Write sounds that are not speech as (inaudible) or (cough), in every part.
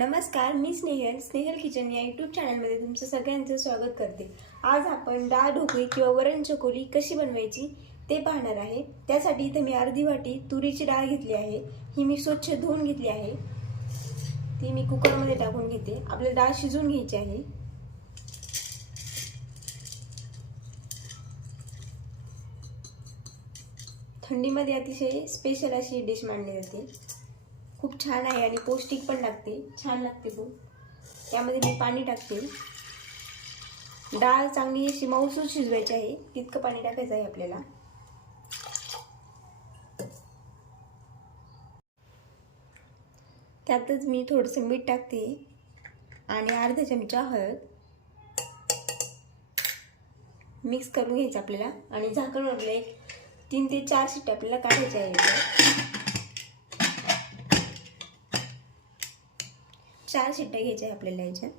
नमस्कार मी स्नेहल. स्नेहल किचन या यूट्यूब चॅनलमध्ये तुमचं सगळ्यांचं स्वागत करते. आज आपण डाळ ढोकळी किंवा वरण चकोली कशी बनवायची ते पाहणार आहे. त्यासाठी इथे मी अर्धी वाटी तुरीची डाळ घेतली आहे. ही मी स्वच्छ धुवून घेतली आहे. ती मी कुकरमध्ये टाकून घेते. आपल्याला डाळ शिजवून घ्यायची आहे. थंडीमध्ये अतिशय स्पेशल अशी डिश मांडली जाते. खूप छान आहे आणि पौष्टिक पण लागते. छान लागते खूप त्यामध्ये मी पाणी टाकते. डाळ चांगली अशी मऊसूर शिजवायची आहे. तितकं पाणी टाकायचं आहे आपल्याला. त्यातच मी थोडंसं मीठ टाकते. आणि अर्धा चमचा हळद. मिक्स करून घ्यायचं आपल्याला. आणि झाकण वगैरे एक तीन ते चार शिट्ट्या आपल्याला काढायच्या आहे चार शिट्ट्या घ्यायच्या आहे आपल्याला याच्यात.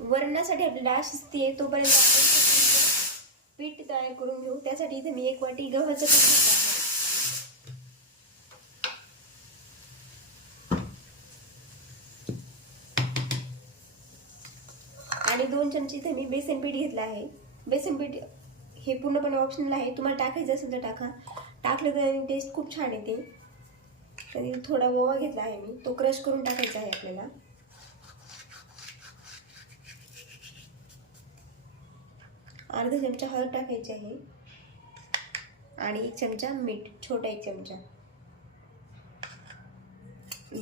वरणासाठी आपल्याला शिस्ती शिजते तोपर्यंत आपण पीठ तयार करून घेऊ. त्यासाठी इथे मी एक वाटी गव्हाचं पीठ घेतलं आणि दोन चमचे इथे मी बेसन पीठ घेतलं आहे. बेसन पीठ हे पूर्णपणे ऑप्शनल आहे. तुम्हाला टाकायचं असेल तर टाका. टाकलं तर टेस्ट खूप छान येते. तरी थोडा ओवा घेतला आहे मी. तो क्रश करून टाकायचा आहे आपल्याला. अर्धा चमचा हळद टाकायची आहे. आणि एक चमचा मीठ छोटा एक चमचा.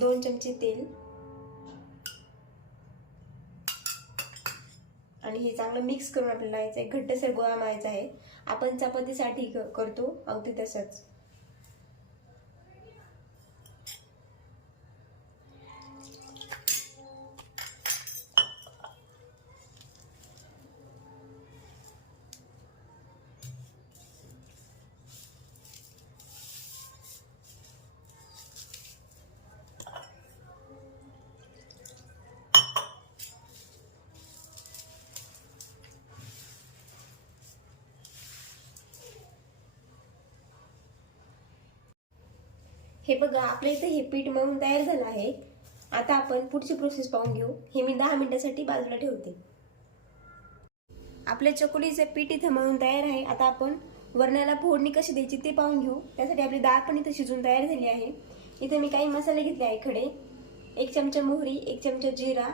दोन चमचे तेल. आणि हे चांगलं मिक्स करून आपल्याला याचा आहे घट्टसर गोळा मारायचा आहे. आपण चपातीसाठी क- करतो. अगदी तसंच. हे बघा आपल्या इथे हे पीठ मळून तयार झालं आहे. आता आपण पुढची प्रोसेस पाहून घेऊ. हे मी दहा मिनिटासाठी बाजूला ठेवते. आपल्या चकुलीचे पीठ इथं मळून तयार आहे. आता आपण वरणाला फोडणी कशी द्यायची ते पाहून घेऊ. त्यासाठी आपली डाळ पण इथं शिजून तयार झाली आहे. इथे मी काही मसाले घेतले आहे खडे. एक चमचा मोहरी एक चमचा जिरा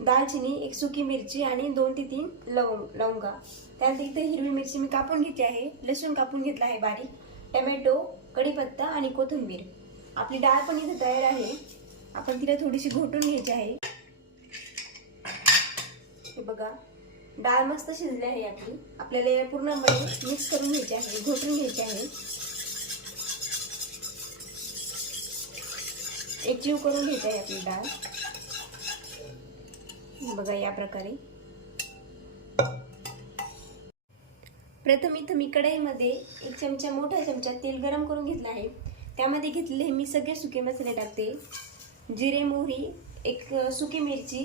दालचिनी एक सुकी मिरची आणि दोन ते तीन लवंग लवंगा. त्यानंतर इथे हिरवी मिरची मी कापून घेतली आहे. लसूण कापून घेतला आहे बारीक. टमॅटो कढीपत्ता आणि कोथिंबीर. आपली डाळ पण इथे तयार आहे. आपण तिला थोडीशी घोटून घ्यायची आहे. हे बघा डाळ मस्त शिजली आहे आपली. आपल्याला या पूर्णपणे मिक्स करून घ्यायची आहे घोटून घ्यायची आहे. एकजीव करून घ्यायची आहे आपली डाळ. बघा या प्रकारे. प्रथम इथं मी कढईमध्ये एक चमचा मोठा चमचा तेल गरम करून घेतला आहे. त्यामध्ये घेतलेले मी सगळे सुके मसाले टाकते. जिरे मोहरी एक सुकी मिरची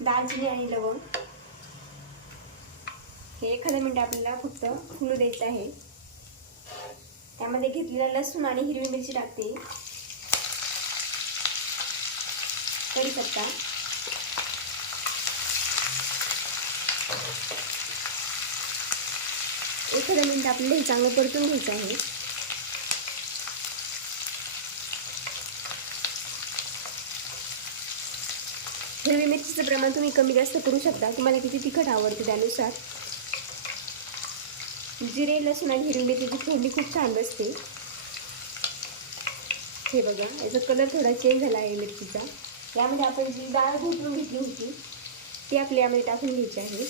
दालचिनी आणि लवंग. हे एखादं मिनटं आपल्याला फक्त फुलू द्यायचं आहे. त्यामध्ये घेतलेला लसूण आणि हिरवी मिरची टाकते. कढीपत्ता. एखाद्या मिनिट आपल्याला हे चांगलं परतून घ्यायचं आहे. हिरवी मिरचीचं प्रमाण तुम्ही कमी जास्त करू शकता. तुम्हाला किती तिखट आवडते त्यानुसार. जिरे लसूण आणि हिरवी मिरचीची फोडणी खूप छान बसते. हे बघा याचा कलर थोडा चेंज झाला आहे मिरचीचा. यामध्ये आपण जी डाळ घोटून घेतली होती ती आपल्या यामध्ये टाकून घ्यायची आहे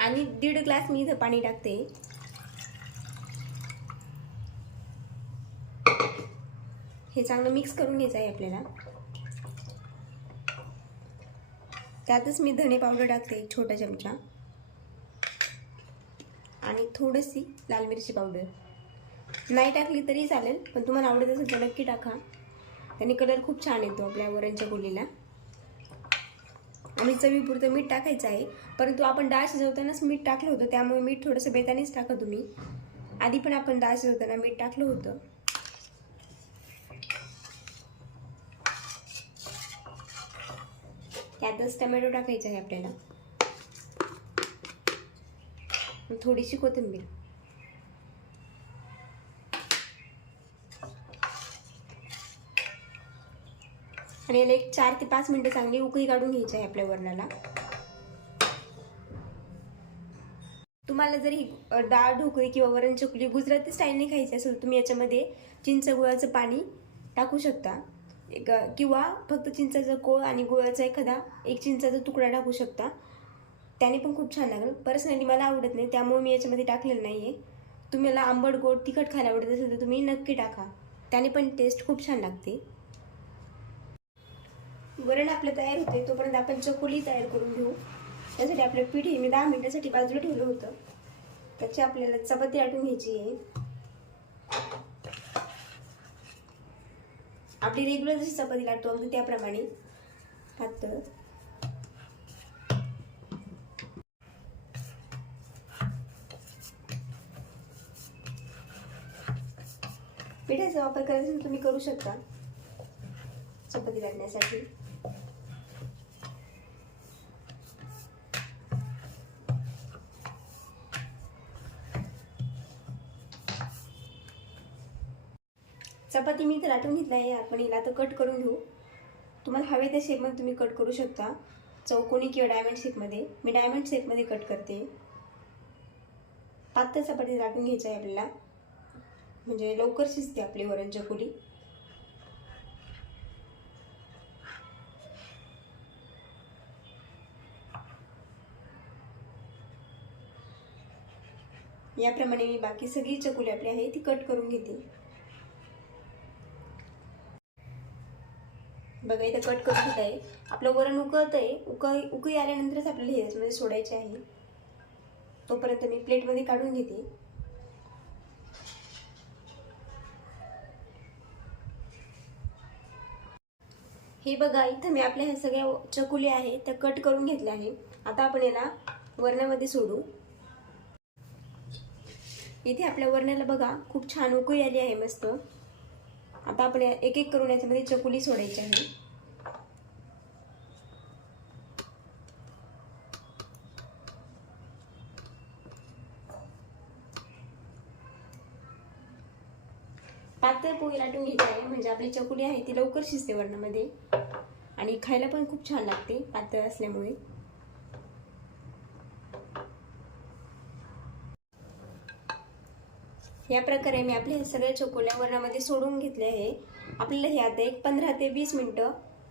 आणि दीड ग्लास मी इथं पाणी टाकते. हे चांगलं मिक्स करून घ्यायचं आहे आपल्याला. त्यातच मी धने पावडर टाकते एक छोटा चमचा. आणि थोडीशी लाल मिरची पावडर. नाही टाकली तरी चालेल पण तुम्हाला आवडत असेल तर नक्की टाका. त्याने कलर खूप छान येतो आपल्या वरणच्या गोलीला आणि चवीपुरतं मीठ टाकायचं आहे. परंतु आपण डाळ शिजवतानाच मीठ टाकलं होतं त्यामुळे मीठ थोडंसं बेतानेच टाका तुम्ही. आधी पण आपण डाळ शिजवताना मीठ टाकलं होतं. त्यातच टमॅटो टाकायचा आहे आपल्याला. थोडीशी कोथिंबीर. आणि याला एक चार ते पाच मिनटं चांगली उकळी काढून घ्यायची आहे आपल्या वरणाला. तुम्हाला जर ही डाळ ढोकळी किंवा वरण चकली गुजराती स्टाईलने खायची असेल तुम्ही याच्यामध्ये चिंच गुळाचं पाणी टाकू शकता. एक किंवा फक्त चिंचाचा कोळ आणि गुळाचा एखादा एक चिंचाचा तुकडा टाकू शकता. त्याने पण खूप छान लागेल. पर्सनली मला आवडत नाही त्यामुळे मी याच्यामध्ये टाकलेलं नाही आहे तुम्हाला आंबट गोड तिखट खायला आवडत असेल तर तुम्ही नक्की टाका. त्याने पण टेस्ट खूप छान लागते. वरण आपलं तयार होते तोपर्यंत आपण चकोली तयार करून घेऊ. त्यासाठी आपलं पीठ हे मी दहा मिनिटासाठी बाजूला ठेवलं होतं. त्याची आपल्याला चपाती आटून घ्यायची आहे. आपली रेग्युलर जशी चपाती लाटतो अगदी त्याप्रमाणे. पातळ. पिठाचा वापर करायचा तुम्ही करू शकता. चपाती लाटण्यासाठी. चपाती मी तर लाटून घेतला आहे आपण हिला तर कट करून घेऊ. तुम्हाला हवे त्या शेपमध्ये तुम्ही कट करू शकता. चौकोनी किंवा डायमंड शेपमध्ये मी डायमंड शेपमध्ये कट करते. पातळ चपाती लाटून घ्यायचं आहे आपल्याला. म्हणजे लवकर शिजते आपली वरण चकोली याप्रमाणे मी बाकी सगळी चकोली आपली आहे ती कट करून घेते. बघा इथं कट करून (laughs) घेत आहे आपलं वरण उकळत आहे उकळी उकळी आल्यानंतरच आपल्याला हे याच्यामध्ये सोडायचे आहे. तोपर्यंत मी प्लेटमध्ये काढून घेते. हे बघा इथं मी आपल्या ह्या सगळ्या चकुली आहे त्या कट करून घेतल्या आहे. आता आपण याला वरणामध्ये सोडू. इथे आपल्या वरणाला बघा खूप छान उकळी आली आहे मस्त. आता आपण एक एक करून याच्यामध्ये चकुली सोडायची आहे. पातळ पोळी लाटून घ्यायची आहे. म्हणजे आपली चकुली आहे ती लवकर शिजते वरणामध्ये. आणि खायला पण खूप छान लागते पातळ असल्यामुळे. या प्रकारे मी आपल्या ह्या सगळ्या चकोल्या वरणामध्ये सोडून घेतले आहे. आपल्याला हे आता एक पंधरा ते वीस मिनटं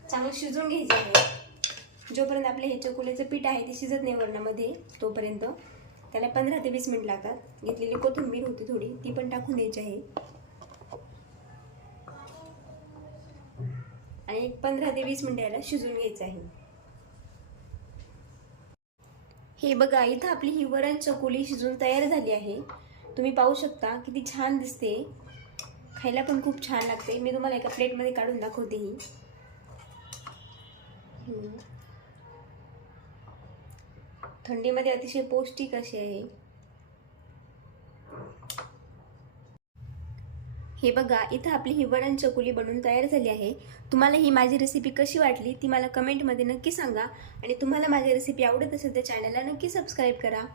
चांगलं शिजून घ्यायचं आहे. जोपर्यंत आपले हे चकोल्याचं पीठ आहे ते शिजत नाही वरणामध्ये तोपर्यंत त्याला पंधरा ते वीस मिनिट लागतात. घेतलेली कोथिंबीर होती थोडी ती पण टाकून द्यायची आहे. आणि एक पंधरा ते वीस मिनिटं याला शिजून घ्यायचं आहे. हे बघा इथं आपली ही वरण चकोली शिजून तयार झाली आहे. तुम्ही पाहू शकता किती छान दिसते. खायला पण खूप छान लागते. मी तुम्हाला एका प्लेटमध्ये काढून दाखवते ही. थंडीमध्ये अतिशय पौष्टिक अशी आहे. हे बघा इथं आपली ही वरण चकुली बनवून तयार झाली आहे. तुम्हाला ही माझी रेसिपी कशी वाटली ती मला कमेंटमध्ये नक्की सांगा. आणि तुम्हाला माझी रेसिपी आवडत असेल तर चॅनलला नक्की सबस्क्राईब करा.